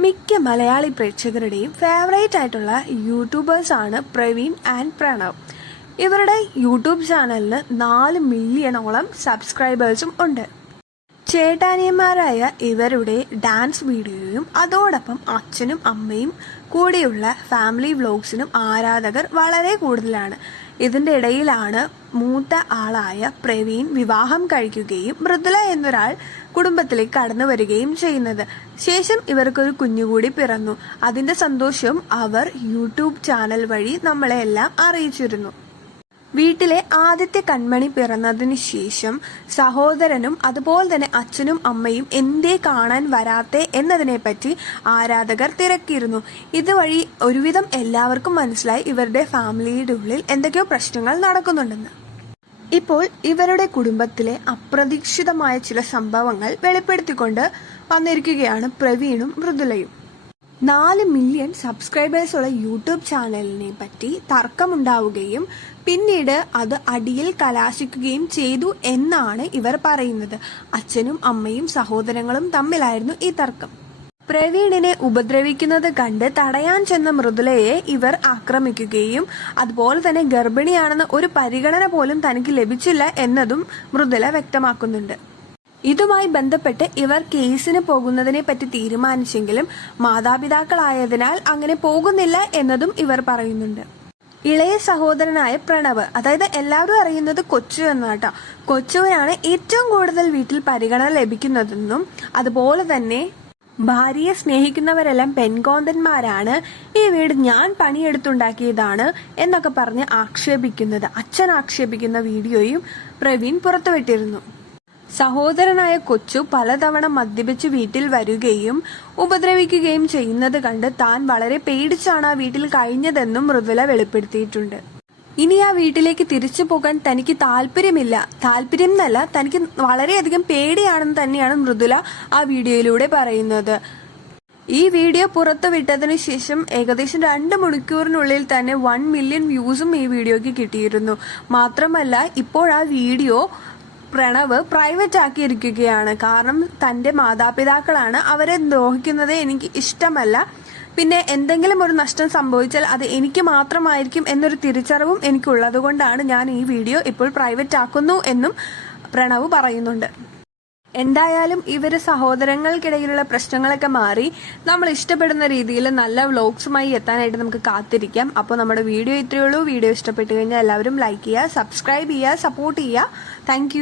മിക്ക മലയാളി പ്രേക്ഷകരുടെയും ഫേവറേറ്റ് ആയിട്ടുള്ള യൂട്യൂബേഴ്സാണ് പ്രവീൺ ആൻഡ് പ്രണവ്. ഇവരുടെ യൂട്യൂബ് ചാനലിന് 4 മില്യണോളം സബ്സ്ക്രൈബേഴ്സും ഉണ്ട്. ചേട്ടാനിയന്മാരായ ഇവരുടെ ഡാൻസ് വീഡിയോയും അതോടൊപ്പം അച്ഛനും അമ്മയും കൂടിയുള്ള ഫാമിലി വ്ലോഗ്സിനും ആരാധകർ വളരെ കൂടുതലാണ്. ഇതിൻ്റെ ഇടയിലാണ് മൂത്ത ആളായ പ്രവീൺ വിവാഹം കഴിക്കുകയും മൃദുല എന്നൊരാൾ കുടുംബത്തിലേക്ക് കടന്നു വരികയും ചെയ്യുന്നത്. ശേഷം ഇവർക്കൊരു കുഞ്ഞുകൂടി പിറന്നു. അതിന്റെ സന്തോഷം അവർ യൂട്യൂബ് ചാനൽ വഴി നമ്മളെ എല്ലാം അറിയിച്ചിരുന്നു. വീട്ടിലെ ആദ്യത്തെ കൺമണി പിറന്നതിന് ശേഷം സഹോദരനും അതുപോലെ തന്നെ അച്ഛനും അമ്മയും എന്തേ കാണാൻ വരാത്തെ എന്നതിനെപ്പറ്റി ആരാധകർ തിരക്കിയിരുന്നു. ഇതുവഴി ഒരുവിധം എല്ലാവർക്കും മനസ്സിലായി ഇവരുടെ ഫാമിലിയുടെ ഉള്ളിൽ എന്തൊക്കെയോ പ്രശ്നങ്ങൾ നടക്കുന്നുണ്ടെന്ന്. ഇപ്പോൾ ഇവരുടെ കുടുംബത്തിലെ അപ്രതീക്ഷിതമായ ചില സംഭവങ്ങൾ വെളിപ്പെടുത്തിക്കൊണ്ട് വന്നിരിക്കുകയാണ് പ്രവീണും മൃദുലയും. 4 മില്യൺ സബ്സ്ക്രൈബേഴ്സുള്ള യൂട്യൂബ് ചാനലിനെ പറ്റി തർക്കമുണ്ടാവുകയും പിന്നീട് അത് അടിയിൽ കലാശിക്കുകയും ചെയ്തു എന്നാണ് ഇവർ പറയുന്നത്. അച്ഛനും അമ്മയും സഹോദരങ്ങളും തമ്മിലായിരുന്നു ഈ തർക്കം. പ്രവീണിനെ ഉപദ്രവിക്കുന്നത് കണ്ട് തടയാൻ ചെന്ന മൃദുലയെ ഇവർ ആക്രമിക്കുകയും അതുപോലെ തന്നെ ഗർഭിണിയാണെന്ന ഒരു പരിഗണന പോലും തനിക്ക് ലഭിച്ചില്ല എന്നതും മൃദുല വ്യക്തമാക്കുന്നുണ്ട്. ഇതുമായി ബന്ധപ്പെട്ട് ഇവർ കേസിന് പോകുന്നതിനെ പറ്റി തീരുമാനിച്ചെങ്കിലും മാതാപിതാക്കളായതിനാൽ അങ്ങനെ പോകുന്നില്ല എന്നതും ഇവർ പറയുന്നുണ്ട്. ഇളയ സഹോദരനായ പ്രണവ്, അതായത് എല്ലാവരും അറിയുന്നത് കൊച്ചു എന്നാട്ടോ, കൊച്ചുവിനാണ് ഏറ്റവും കൂടുതൽ വീട്ടിൽ പരിഗണന ലഭിക്കുന്നതെന്നും അതുപോലെ തന്നെ ഭാര്യയെ സ്നേഹിക്കുന്നവരെല്ലാം പെൺകോന്തന്മാരാണ്, ഈ വീട് ഞാൻ പണിയെടുത്തുണ്ടാക്കിയതാണ് എന്നൊക്കെ പറഞ്ഞ് ആക്ഷേപിക്കുന്നത്, അച്ഛൻ ആക്ഷേപിക്കുന്ന വീഡിയോയും പ്രവീൺ പുറത്തുവിട്ടിരുന്നു. സഹോദരനായ കൊച്ചു പലതവണ മദ്യപിച്ച് വീട്ടിൽ വരികയും ഉപദ്രവിക്കുകയും ചെയ്യുന്നത് കണ്ട് താൻ വളരെ പേടിച്ചാണ് ആ വീട്ടിൽ കഴിഞ്ഞതെന്നും മൃദുല വെളിപ്പെടുത്തിയിട്ടുണ്ട്. ഇനി ആ വീട്ടിലേക്ക് തിരിച്ചു പോകാൻ തനിക്ക് താല്പര്യം എന്നല്ല, തനിക്ക് വളരെയധികം പേടിയാണെന്ന് തന്നെയാണ് മൃദുല ആ വീഡിയോയിലൂടെ പറയുന്നത്. ഈ വീഡിയോ പുറത്തുവിട്ടതിനു ശേഷം ഏകദേശം 2 മണിക്കൂറിനുള്ളിൽ തന്നെ 1 മില്യൺ വ്യൂസും ഈ വീഡിയോയ്ക്ക് കിട്ടിയിരുന്നു. മാത്രമല്ല ഇപ്പോൾ ആ വീഡിയോ പ്രണവ് പ്രൈവറ്റ് ആക്കിയിരിക്കുകയാണ്. കാരണം തന്റെ മാതാപിതാക്കളാണ്, അവരെ ദ്രോഹിക്കുന്നത് എനിക്ക് ഇഷ്ടമല്ല, പിന്നെ എന്തെങ്കിലും ഒരു നഷ്ടം സംഭവിച്ചാൽ അത് എനിക്ക് മാത്രമായിരിക്കും എന്നൊരു തിരിച്ചറിവും എനിക്കുള്ളത് കൊണ്ടാണ് ഞാൻ ഈ വീഡിയോ ഇപ്പോൾ പ്രൈവറ്റ് ആക്കുന്നു എന്നും പ്രണവ് പറയുന്നുണ്ട്. എന്തായാലും ഇവര് സഹോദരങ്ങൾക്കിടയിലുള്ള പ്രശ്നങ്ങളൊക്കെ മാറി നമ്മൾ ഇഷ്ടപ്പെടുന്ന രീതിയിൽ നല്ല വ്ലോഗ്സുമായി എത്താനായിട്ട് നമുക്ക് കാത്തിരിക്കാം. അപ്പോൾ നമ്മുടെ വീഡിയോ ഇത്രയേ ഉള്ളൂ. വീഡിയോ ഇഷ്ടപ്പെട്ടു കഴിഞ്ഞാൽ എല്ലാവരും ലൈക്ക് ചെയ്യുക, സബ്സ്ക്രൈബ് ചെയ്യുക, സപ്പോർട്ട് ചെയ്യുക. താങ്ക്